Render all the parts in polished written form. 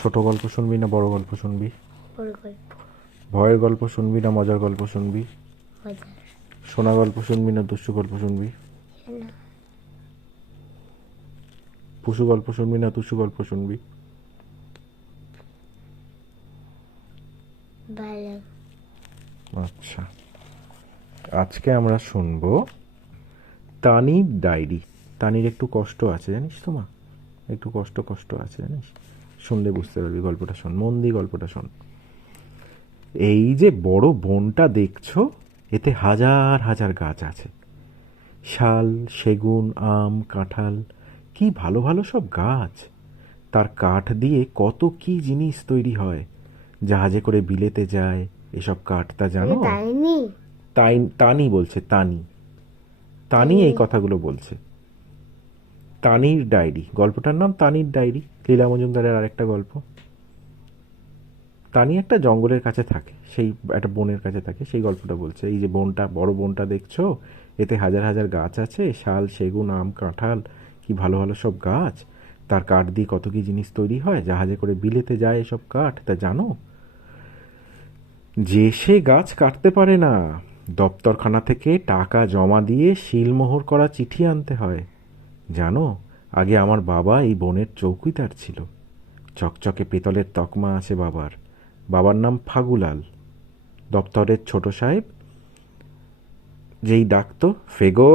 ছোট গল্প শুনবি না বড় গল্প শুনবি? বড় গল্প। ভয়ের গল্প শুনবি না মজার গল্প শুনবি? মজার। শোনা গল্প শুনবি না দুষ্টু গল্প শুনবি? শোনা। পশু গল্প শুনবি না টুসু গল্প শুনবি? ভালো। আচ্ছা, আজকে আমরা শুনবো তানির ডায়েরি। তানির একটু কষ্ট আছে জানিস তো মা, একটু কষ্ট কষ্ট আছে জানিস। শুনলে বুঝতে পারবি, গল্পটা শোন, মন দিয়ে গল্পটা শোন। এই যে বড় বনটা দেখছো, এতে হাজার হাজার গাছ আছে। শাল, সেগুন, আম, কাঁঠাল, কি ভালো ভালো সব গাছ। তার কাঠ দিয়ে কত কি জিনিস তৈরি হয়, জাহাজে করে বিলেতে যায় এসব কাঠ, তা জানো? তাইনি। তাই তানি বলছে, তানি তানি এই কথাগুলো বলছে। তানির ডায়েরি, গল্পটার নাম তানির ডায়েরি, লীলা মজুমদারের আরেকটা গল্প। তানি একটা জঙ্গলের কাছে থাকে, সেই একটা বনের কাছে থাকে, সেই গল্পটা বলছে। এই যে বনটা, বড় বনটা দেখছো, এতে হাজার হাজার গাছ আছে, শাল, সেগুন, আম, কাঁঠাল, কি ভালো ভালো সব গাছ। তার কাঠ দিয়ে কত কি জিনিস তৈরি হয়, জাহাজে করে বিলেতে যায় এসব কাঠ, তা জানো? যে সে গাছ কাটতে পারে না, দপ্তরখানা থেকে টাকা জমা দিয়ে শিলমোহর করা চিঠি আনতে হয়। জানো, আগে আমার বাবা এই বনের চৌকিদার ছিল। চকচকে পেতলের তকমা আছে বাবার। বাবার নাম ফাগুলাল। দপ্তরের ছোট সাহেব যেই ডাকতো ফেগো,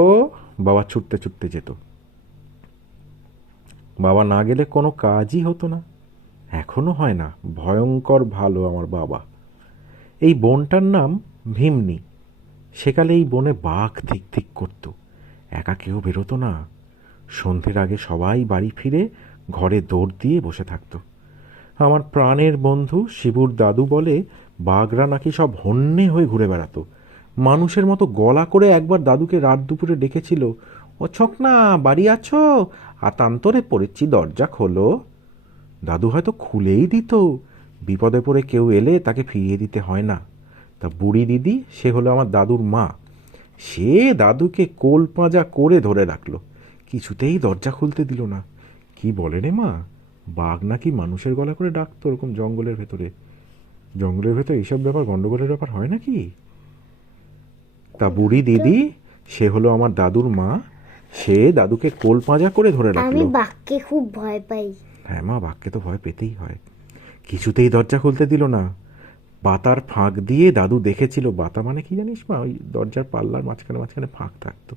বাবা ছুটতে ছুটতে যেত। বাবা না গেলে কোনো কাজই হতো না, এখনো হয় না। ভয়ঙ্কর ভালো আমার বাবা। এই বনটার নাম ভিমনি। সেকালে এই বনে বাঘ ঠিক ঠিক করত, একা কেউ বেরোতো না। সন্ধ্যের আগে সবাই বাড়ি ফিরে ঘরে দৌড় দিয়ে বসে থাকতো। আমার প্রাণের বন্ধু শিবুর দাদু বলে বাঘরা নাকি সব হন্যে হয়ে ঘুরে বেড়াতো। মানুষের মতো গলা করে একবার দাদুকে রাত দুপুরে ডেকেছিল, ও ছোকনা বাড়ি আছো, আতান্তরে পড়েছি, দরজা খোলো। দাদু হয়তো খুলেই দিত। বিপদে পড়ে কেউ এলে তাকে ফিরিয়ে দিতে হয় না। তা বুড়ি দিদি, সে হলো আমার দাদুর মা, সে দাদুকে কোল পাঁজা করে ধরে রাখলো, কিছুতেই দরজা খুলতে দিল না। কি বলে রে মা, বাঘ নাকি মানুষের গলা করে ডাকতো ওরকম জঙ্গলের ভেতরে? জঙ্গলের ভেতরে এইসব ব্যাপার, গন্ডগোলের ব্যাপার হয় নাকি? তা বুড়ি দিদি, সে হলো আমার দাদুর মা, সে দাদুকে কোল পাঁজা করে ধরে আমি রাখলো। বাঘকে খুব ভয় পাই। হ্যাঁ মা, বাঘকে তো ভয় পেতেই হয়। কিছুতেই দরজা খুলতে দিল না। বাতার ফাঁক দিয়ে দাদু দেখেছিল, বাতা মানে কি জানিস মা, ওই দরজার পাল্লার মাঝখানে মাঝখানে ফাঁক থাকতো।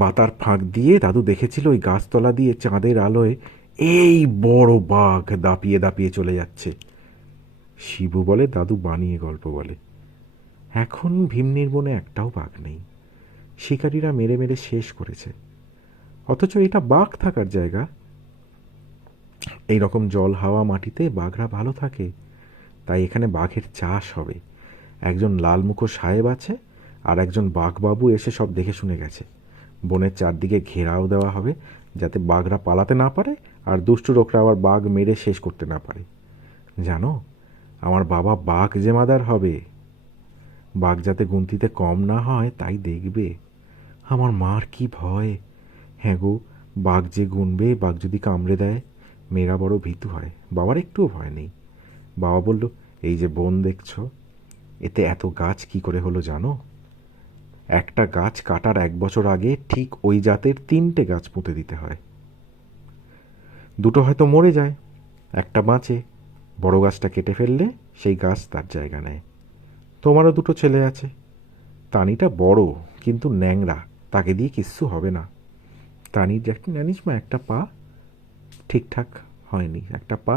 বাতার ফাঁক দিয়ে দাদু দেখেছিল ওই গাছতলা দিয়ে চাঁদের আলোয় এই বড় বাঘ দাপিয়ে দাপিয়ে চলে যাচ্ছে। শিবু বলে দাদু বানিয়ে গল্প বলে। এখন ভীমনির বনে একটাও বাঘ নেই, শিকারীরা মেরে মেরে শেষ করেছে। অথচ এটা বাঘ থাকার জায়গা। এই রকম জল, হাওয়া, মাটিতে বাঘরা ভালো থাকে, তাই এখানে বাঘের চাষ হবে। একজন লালমুখো সাহেব আছে, আর একজন বাঘবাবু এসে সব দেখে শুনে গেছে। বনের চারদিকে ঘেরাও দেওয়া হবে, যাতে বাঘরা পালাতে না পারে, আর দুষ্টু লোকরা আবার বাঘ মেরে শেষ করতে না পারে। জানো, আমার বাবা বাঘ জেমাদার হবে। বাঘ যাতে গুনতিতে কম না হয় তাই দেখবে। আমার মার কি ভয়। হ্যাঁ গো, বাঘ যে গুনবে, বাঘ যদি কামড়ে দেয়, মেয়েরা বড় ভীতু হয়। বাবার একটুও ভয় নেই। বাবা বলল, এই যে বন দেখছো, এতে এত গাছ কি করে হলো জানো? একটা গাছ কাটার 1 বছর আগে ঠিক ওই জাতের 3টে গাছ পুঁতে দিতে হয়। দুটো হয়তো মরে যায়, একটা বাঁচে। বড় গাছটা কেটে ফেললে সেই গাছ তার জায়গা নেয়। তোমারও দুটো ছেলে আছে। তানিটা বড় কিন্তু ন্যাংরা, তাকে দিয়ে কিচ্ছু হবে না। তানির জানিস মা, একটা পা ঠিকঠাক হয়নি, একটা পা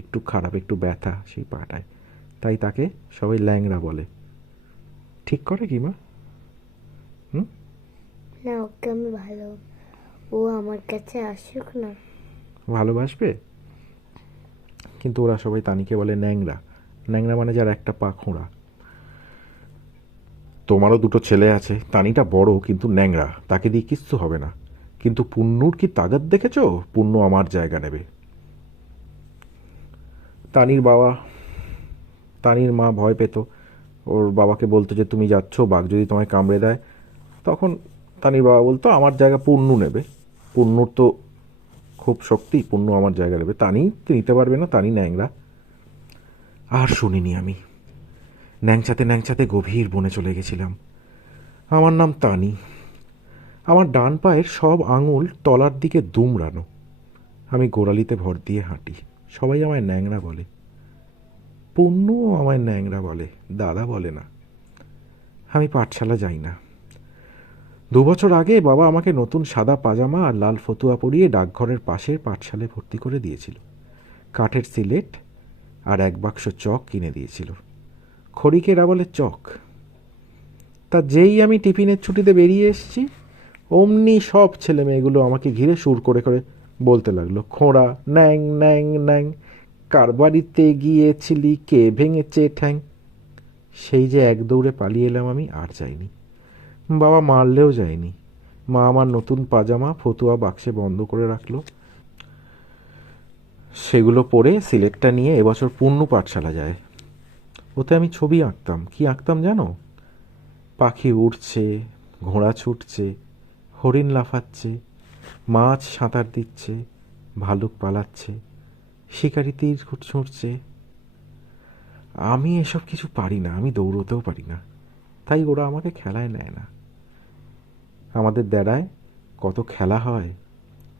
একটু খারাপ, একটু ব্যথা সেই পাটায়, তাই তাকে সবাই ল্যাংড়া বলে। ঠিক করে কি মা? হুম? না, ওকে আমি ভালো, ও আমার কাছে আসুক না। ভালোবাসবে, কিন্তু ওরা সবাই তানিকে বলে ন্যাংরা। ন্যাংরা মানে যার একটা পা খোঁড়া। তোমারও দুটো ছেলে আছে, তানিটা বড় কিন্তু ন্যাংরা, তাকে দিয়ে কিচ্ছু হবে না। কিন্তু পুন্নুর কি তাগাদ দেখেছ, পুন্নু আমার জায়গা নেবে। তানির বাবা, তানির মা ভয় পেত। ওর বাবাকে বলতো যে তুমি যাচ্ছ, বাঘ যদি তোমায় কামড়ে দেয়, তখন তানির বাবা বলতো আমার জায়গা পুন্নু নেবে। পুন্নুর তো খুব শক্তি, পুণ্য আমার জায়গা নেবে। তানি নিতে পারবে না, তানি ন্যাংরা। আর শুনিনি আমি। ন্যাংচাতে ন্যাংচাতে গভীর বনে চলে গেছিলাম। আমার নাম তানি। আমার ডান পায়ের সব আঙুল তলার দিকে দুমড়ানো। আমি গোড়ালিতে ভর দিয়ে হাঁটি। সবাই আমায় ন্যাংরা বলে, পুণ্যও আমায় ন্যাংরা বলে, দাদা বলে না। আমি পাঠশালা যাই না। 2 বছর আগে বাবা আমাকে নতুন সাদা পাজামা আর লাল ফতুয়া পরিয়ে ডাকঘরের পাশের পাঠশালায় ভর্তি করে দিয়েছিল। কাঠের সিলেট আর 1 বাক্স চক কিনে দিয়েছিল, খড়িকেরা বলে চক। তা যেই আমি টিফিনের ছুটিতে বেরিয়ে এসেছি, অমনি সব ছেলে মেয়েগুলো আমাকে ঘিরে সুর করে করে বলতে লাগলো, খোঁড়া, ন্যাং ন্যাং ন্যাং, কার বাড়িতে গিয়েছিলি, কে ভেঙেছে ঠ্যাং। সেই যে এক দৌড়ে পালিয়ে এলাম আমি, আর যাইনি। বাবা মারলেও যায়নি। মা আমার নতুন পাজামা ফতুয়া বাক্সে বন্ধ করে রাখলো। সেগুলো পরে সিলেটটা নিয়ে এবছর পুণ্য পাঠশালা যায়। ওতে আমি ছবি আঁকতাম। কি আঁকতাম জানো? পাখি উড়ছে, ঘোড়া ছুটছে, হরিণ লাফাচ্ছে, মাছ সাঁতার দিচ্ছে, ভালুক পালাচ্ছে, শিকারি তীর ছুঁড়ছে। আমি এসব কিছু পারি না, আমি দৌড়তেও পারি না, তাই ওরা আমাকে খেলায় নেয় না। আমাদের দেড়ায় কত খেলা হয়,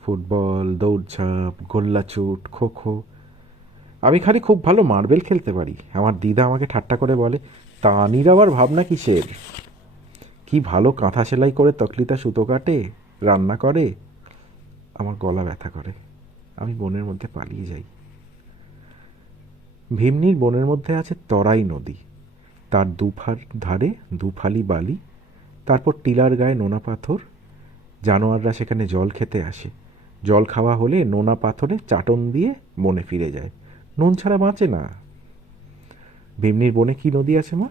ফুটবল, দৌড়ঝাঁপ, গোল্লাছুট, খো খো। আমি খালি খুব ভালো মার্বেল খেলতে পারি। আমার দিদা আমাকে ঠাট্টা করে বলে, তানির আবার ভাবনা কিসের? কি ভালো কাঁথা সেলাই করে তকলিতা সুতো কাটে, রান্না করে। আমার গলা ব্যথা করে। আমি বনের মধ্যে পালিয়ে যাই। ভিমনির বনের মধ্যে আছে তরাই নদী। তার ধারে দুফালি বালি, তারপর টিলার গায়ে নোনা পাথর। জানোয়াররা সেখানে জল খেতে আসে। জল খাওয়া হলে নোনা পাথরে চাটন দিয়ে বনে ফিরে যায়। নুন ছাড়া বাঁচে না। ভিমনির বনে কি নদী আছে মা?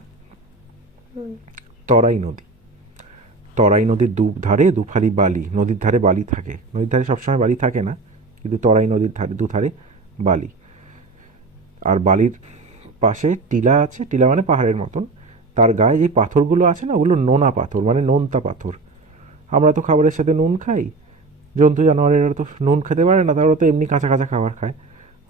তরাই নদী। তরাই নদীর ধারে দুফালি বালি। নদীর ধারে বালি থাকে, নদীর ধারে সবসময় বালি থাকে না, কিন্তু তরাই নদীর দুধারে বালি। আর বালির পাশে টিলা আছে। টিলা মানে পাহাড়ের মতন। তার গায়ে যে পাথরগুলো আছে না, ওগুলো নোনা পাথর, মানে নোনতা পাথর। আমরা তো খাবারের সাথে নুন খাই, জন্তু জানোয়ারেরা তো নুন খেতে পারে না, তারা তো এমনি কাঁচা কাঁচা খাবার খায়।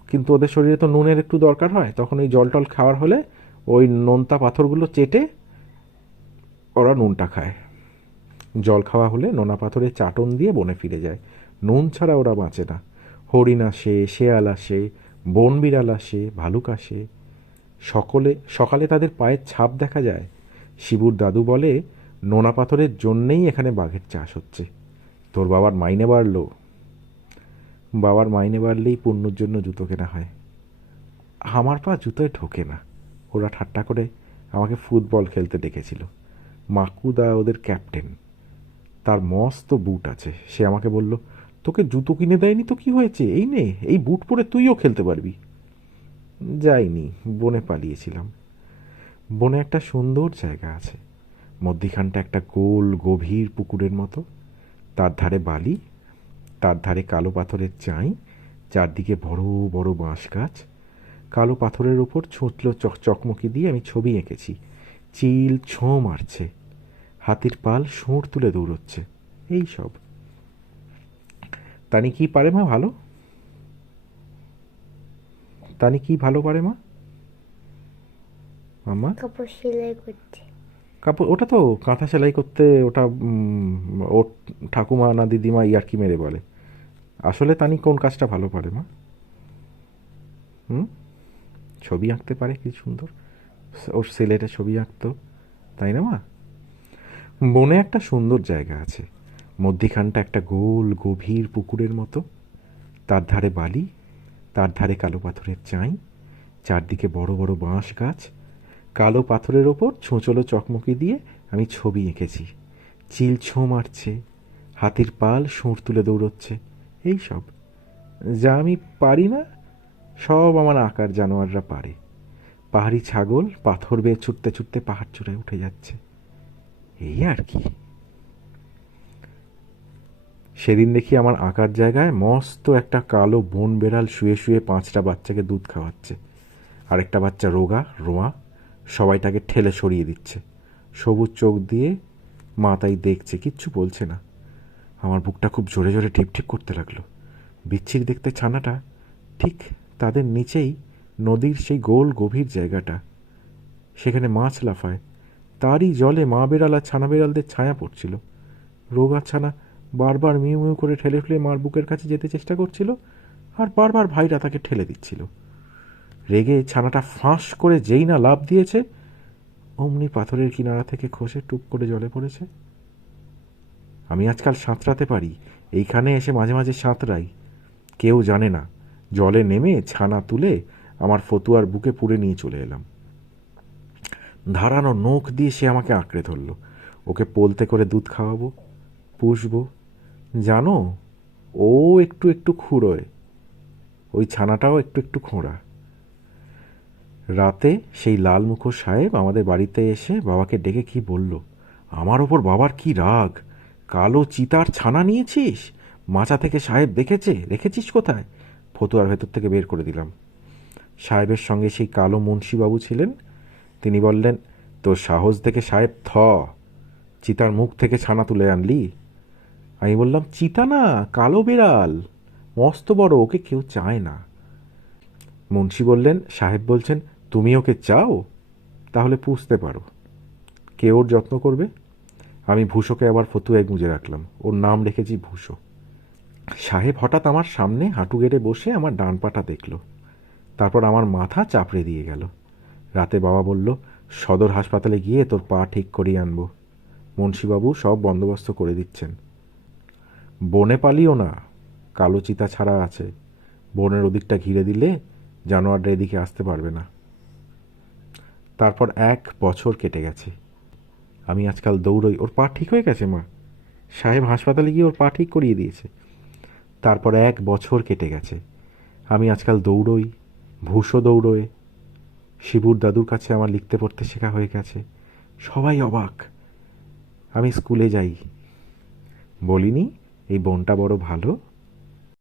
কিন্তু ওদের শরীরে তো নুনের একটু দরকার হয়, তখন ওই জল টল খাওয়ার হলে ওই নোনতা পাথরগুলো চেটে ওরা নুনটা খায়। জল খাওয়া হলে নোনা পাথরের চাটন দিয়ে বনে ফিরে যায়। নুন ছাড়া ওরা বাঁচে না। হরিণ আসে, শেয়াল আসে, বন বিড়াল আসে, ভালুক আসে। সকালে তাদের পায়ের ছাপ দেখা যায়। শিবুর দাদু বলে, নোনা পাথরের জন্যেই এখানে বাঘের চাষ হচ্ছে। তোর বাবার মাইনে বাড়লো। বাবার মাইনে বাড়লেই পুণ্যর জন্য জুতো কেনা হয়। আমার পা জুতোয় ঢোকে না। ওরা ঠাট্টা করে আমাকে ফুটবল খেলতে ডেকেছিল। মাকুদা ওদের ক্যাপ্টেন, তার মস্ত বুট আছে। সে আমাকে বলল, তোকে জুতো কিনে দেয়নি তো কি হয়েছে, এই নে, এই বুট পরে তুইও খেলতে পারবি। যাইনি, বনে পালিয়েছিলাম। বনে একটা সুন্দর জায়গা আছে। মধ্যিখানটা একটা গোল গভীর পুকুরের মতো। তার ধারে বালি, তার ধারে কালো পাথরের চাই, চারদিকে বড় বড় বাঁশ গাছ। কালো পাথরের ওপর ছুটল চকমকি দিয়ে আমি ছবি এঁকেছি। চিল ছোঁ মারছে, হাতির পাল সুঁড় তুলে দৌড়চ্ছে, এই সব। তানি কি পারে মা ভালো? তানি কি ভালো পারে মা? মামা কাপড় সেলাই করছে। কাপড়, ওটা তো কাঁথা সেলাই করতে, ওটা ওর ঠাকুমা না দিদিমা ইয়ার্কি মেরে বলে। আসলে তানি কোন কাজটা ভালো পারে মা? হুম, ছবি আঁকতে পারে কি সুন্দর। ওর সিলেটে ছবি আঁকতো, তাই না মা? বনে একটা সুন্দর জায়গা আছে। মধ্যিখানটা একটা গোল গভীর পুকুরের মতো। তার ধারে বালি, তার ধারে কালো পাথরের চাই, চারদিকে বড় বড় বাঁশ গাছ। কালো পাথরের ওপর ছোঁচলো চকমকি দিয়ে আমি ছবি এঁকেছি। চিল ছোঁ মারছে, হাতির পাল সুঁড় তুলে দৌড়চ্ছে, এই সব। যা আমি পারি না, সব আমার আঁকার জানোয়াররা পারে। পাহাড়ি ছাগল পাথর বেয়ে ছুটতে ছুটতে পাহাড় চূড়ায় উঠে যাচ্ছে, এই আর কি। সেদিন দেখি আমার আঁকার জায়গায় মস্ত একটা কালো বন বেড়াল শুয়ে শুয়ে 5টা বাচ্চাকে দুধ খাওয়াচ্ছে। আরেকটা বাচ্চা রোগা রোঁয়া, সবাই তাকে ঠেলে সরিয়ে দিচ্ছে। সবুজ চোখ দিয়ে মা তাই দেখছে, কিচ্ছু বলছে না। আমার বুকটা খুব জোরে জোরে ঠিপ ঠিপ করতে লাগলো। বিচ্ছিরি দেখতে ছানাটা, ঠিক তাদের নিচেই নদীর সেই গোল গভীর জায়গাটা, সেখানে মাছ লাফায়, তারই জলে মা বেড়াল আর ছানা বেড়ালদের ছায়া পড়ছিল। রোগা ছানা বারবার মিউ মিউ করে ঠেলে ঠেলে মার বুকের কাছে যেতে চেষ্টা করছিল, আর বারবার ভাইরা তাকে ঠেলে দিচ্ছিল। রেগে ছানাটা ফাঁস করে যেই না লাফ দিয়েছে, অমনি পাথরের কিনারা থেকে খসে টুপ করে জলে পড়েছে। আমি আজকাল সাঁতরাতে পারি, এইখানে এসে মাঝে মাঝে সাঁতরাই। কেউ জানে না। জলে নেমে ছানা তুলে আমার ফতুয়ার বুকে পুড়ে নিয়ে চলে এলাম। ধারানো নখ দিয়ে সে আমাকে আঁকড়ে ধরল। ওকে পোলতে করে দুধ খাওয়াবো, পুষবো। জানো, ও একটু একটু খুঁড়োয়, ওই ছানাটাও একটু একটু খোঁড়া। রাতে সেই লাল মুখো সাহেব আমাদের বাড়িতে এসে বাবাকে ডেকে কি বলল। আমার ওপর বাবার কি রাগ! কালো চিতার ছানা নিয়েছিস? মাচা থেকে সাহেব দেখেছে, রেখেছিস কোথায়? ফতুয়ার ভেতর থেকে বের করে দিলাম। সাহেবের সঙ্গে সেই কালো মুন্সিবাবু ছিলেন। তিনি বললেন, তোর সাহস দেখে সাহেব চিতার মুখ থেকে ছানা তুলে আনলি? আমি বললাম, চিতা না, কালো বিড়াল, মস্ত বড়, ওকে কেউ চায় না। মুন্সি বললেন, সাহেব বলছেন তুমি ওকে চাও? তাহলে পুষতে পারো। কে ওর যত্ন করবে? আমি ভূষোকে আবার ফতুয়ায় গুঁজে রাখলাম। ওর নাম রেখেছি ভূষো। সাহেব হঠাৎ আমার সামনে হাঁটু গেড়ে বসে আমার ডান পাটা দেখল, তারপর আমার মাথা চাপড়ে দিয়ে গেল। রাতে বাবা বলল, সদর হাসপাতালে গিয়ে তোর পা ঠিক করিয়ে আনবো। মুন্সিবাবু সব বন্দোবস্ত করে দিচ্ছেন। বনে পালিও না, কালো চিতা ছাড়া আছে। বনের ওদিকটা ঘিরে দিলে জানোয়ারটা এদিকে আসতে পারবে না। তারপর 1 বছর কেটে গেছে। আমি আজকাল দৌড়ই। ওর পা ঠিক হয়ে গেছে মা, সাহেব হাসপাতালে গিয়ে ওর পা ঠিক করিয়ে দিয়েছে। তারপর 1 বছর কেটে গেছে। আমি আজকাল দৌড়ই, ভূষো দৌড়োয়। শিবুর দাদুর কাছে আমার লিখতে পড়তে শেখা হয়ে গেছে। সবাই অবাক। আমি স্কুলে যাই। বলিনি এই বোনটা বড় ভালো?